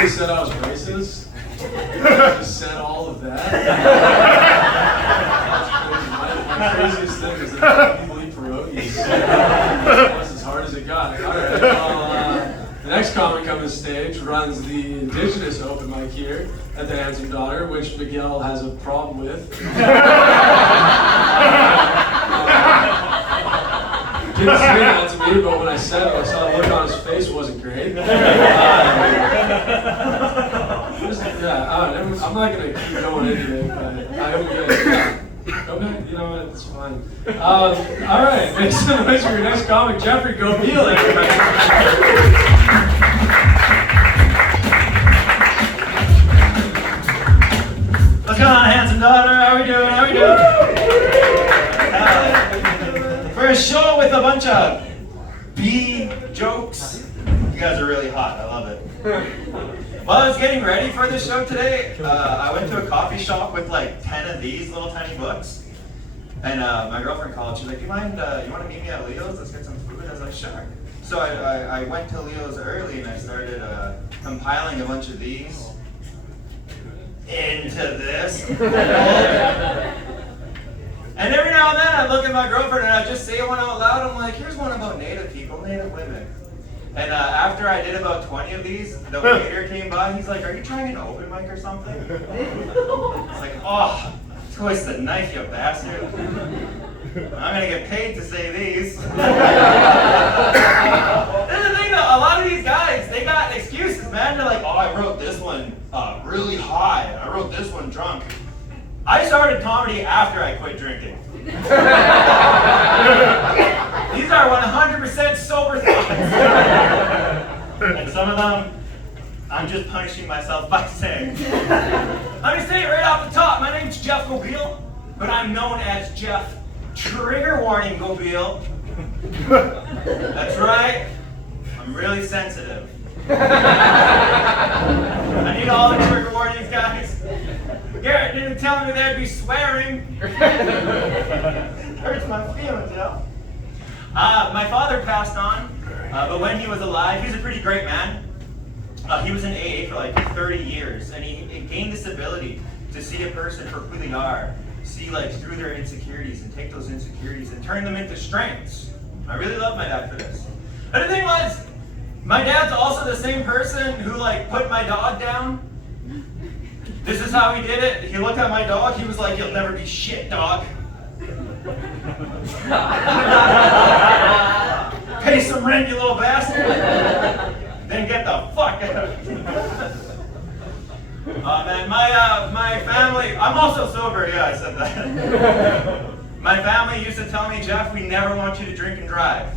really said I was racist? Just said all of that? My craziest thing is that people eat pierogies. That's as hard as it got. Alright, well, the next comic on the stage runs the Indigenous open mic here at the Handsome Daughter, which Miguel has a problem with. He didn't say that to me, but when I said it, I saw the look on his face wasn't great. I'm not going to keep going into it, but I hope you guys... Okay, you know what, it's fine. Alright, make some noise for your next comic, Jeffrey Gobil, everybody. What's going on, Handsome Daughter? How we doing? How we doing? For a show with a bunch of bee jokes, you guys are really hot. I love it. While I was getting ready for this show today, I went to a coffee shop with like 10 of these little tiny books. And my girlfriend called. She's like, "Do you mind, you want to meet me at Leo's? Let's get some food." I was like, "Sure." So I went to Leo's early and I started compiling a bunch of these into this. And every now and then I look at my girlfriend and I just say one out loud. I'm like, "Here's one about Native people, Native women." And after I did about 20 of these, the waiter came by. He's like, "Are you trying an open mic or something?" It's like, "Oh, twist the knife, you bastard. I'm gonna get paid to say these." This is the thing though, a lot of these guys, they got excuses, man. They're like, "Oh, I wrote this one really high. I wrote this one drunk." I started comedy after I quit drinking. These are 100% sober thoughts. And some of them, I'm just punishing myself by saying. I'm gonna say it right off the top. My name's Jeff Gobil, but I'm known as Jeff Trigger Warning Gobil. That's right. I'm really sensitive. I need all the trigger warnings, guys. Garrett didn't tell me there'd be swearing. Hurts my feelings, yo. My father passed on, but when he was alive, he's a pretty great man. He was in AA for like 30 years, and he gained this ability to see a person for who they are, see like through their insecurities, and take those insecurities and turn them into strengths. I really love my dad for this. And the thing was, my dad's also the same person who like put my dog down. This is how he did it. He looked at my dog, he was like, "You'll never be shit, dog." Pay some rent, you little bastard. Then get the fuck out. Man, my family, I'm also sober, yeah, I said that. My family used to tell me, "Jeff, we never want you to drink and drive.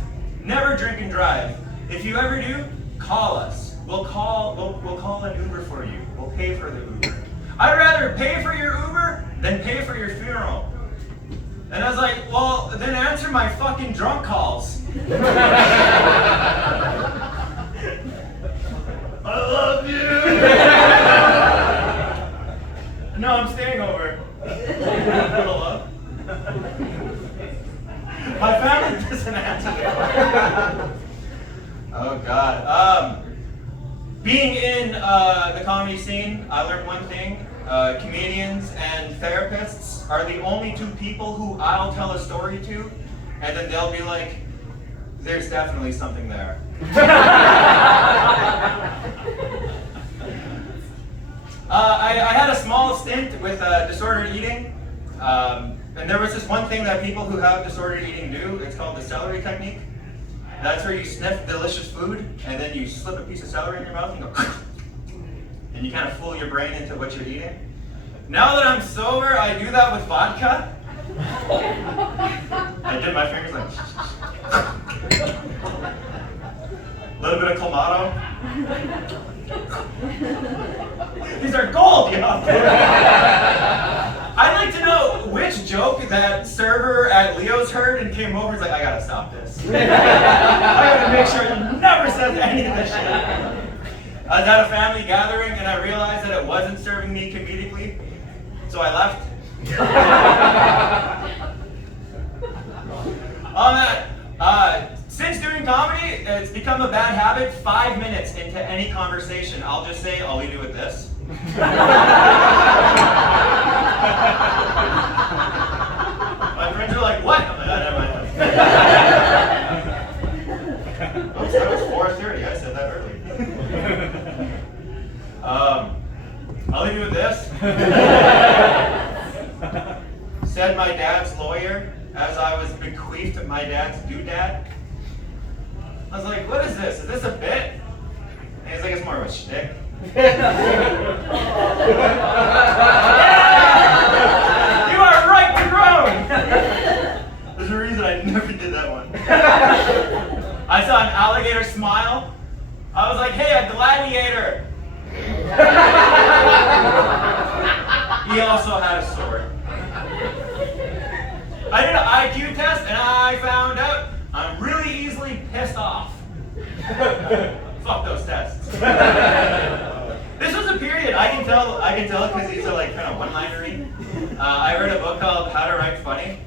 Never drink and drive. If you ever do, call us. We'll call an Uber for you. We'll pay for the Uber." I'd rather pay for your Uber than pay for your funeral. And I was like, "Well, then answer my fucking drunk calls." I love you. No, I'm staying over. Hello? My family doesn't answer. Oh God. Being in the comedy scene, I learned one thing. Comedians and therapists are the only two people who I'll tell a story to, and then they'll be like, "There's definitely something there." I had a small stint with disordered eating, and there was this one thing that people who have disordered eating do. It's called the celery technique. That's where you sniff delicious food, and then you slip a piece of celery in your mouth and go, and you kind of fool your brain into what you're eating. Now that I'm sober, I do that with vodka. I dip my fingers like, a little bit of Clamato. These are gold, you know. I'd like to know which joke that server at Leo's heard and came over and was like, "I gotta stop this. I gotta make sure he never says any of this shit." I was at a family gathering and I realized that it wasn't serving me comedically, so I left. Since doing doing comedy, it's become a bad habit. 5 minutes into any conversation, I'll just say, I'll leave you with this. My friends are like, what? I'm like, oh, never mind. Oops, that was 4:30. I said that early. I'll leave you with this. Said my dad's lawyer as I was bequeathed my dad's doodad. I was like, what is this? Is this a bit? And he's like, it's more of a shtick. You are right to groan! There's a reason I never did that one. I saw an alligator smile. I was like, hey, a gladiator! He also had a sword. I did an IQ test and I found out I'm really easily pissed off. Fuck those tests. This was a period I can tell because these are like kind of one-linery. I read a book called How to Write Funny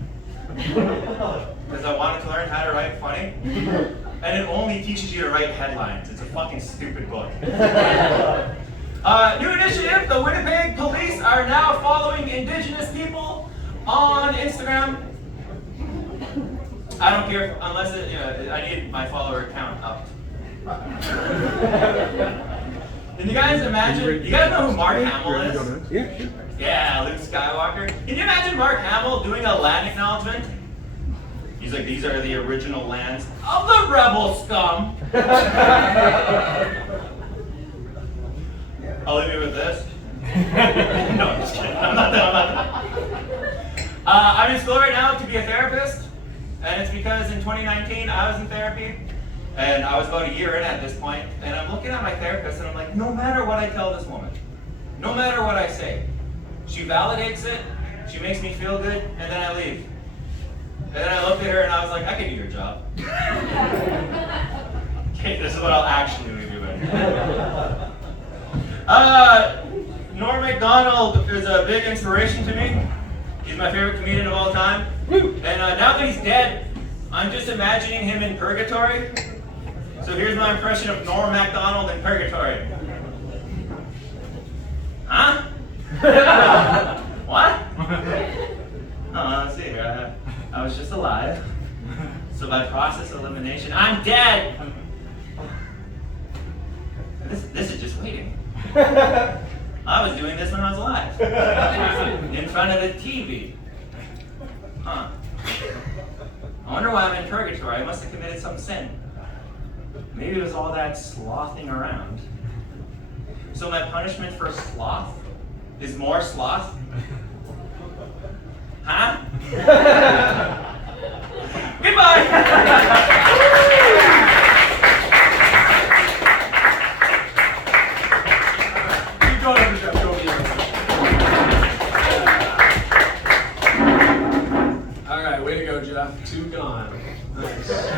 because I wanted to learn how to write funny, and it only teaches you to write headlines. It's a fucking stupid book. New initiative: the Winnipeg police are now following Indigenous people on Instagram. I don't care unless I need my follower count up. Can you guys imagine? You guys know who Mark Hamill is? Yeah, sure. Yeah, Luke Skywalker. Can you imagine Mark Hamill doing a land acknowledgement? He's like, these are the original lands of the rebel scum. I'll leave you with this. No, I'm just kidding. I'm not done. I'm in school right now to be a therapist. And it's because in 2019 I was in therapy. And I was about a year in at this point, and I'm looking at my therapist and I'm like, no matter what I tell this woman, no matter what I say, she validates it, she makes me feel good, and then I leave. And then I looked at her and I was like, I can do your job. Okay, this is what I'll actually leave you with. Norm Macdonald is a big inspiration to me. He's my favorite comedian of all time. And now that he's dead, I'm just imagining him in purgatory. So here's my impression of Norm Macdonald in purgatory. Huh? What? Oh, let's see here. I was just alive. So by process of elimination, I'm dead. This is just waiting. I was doing this when I was alive. In front of the TV. Huh. I wonder why I'm in purgatory. I must have committed some sin. Maybe it was all that slothing around. So my punishment for sloth is more sloth? Huh? Goodbye! Keep going, Jeff. Go All right, way to go, Jeff. 2 gone. Nice.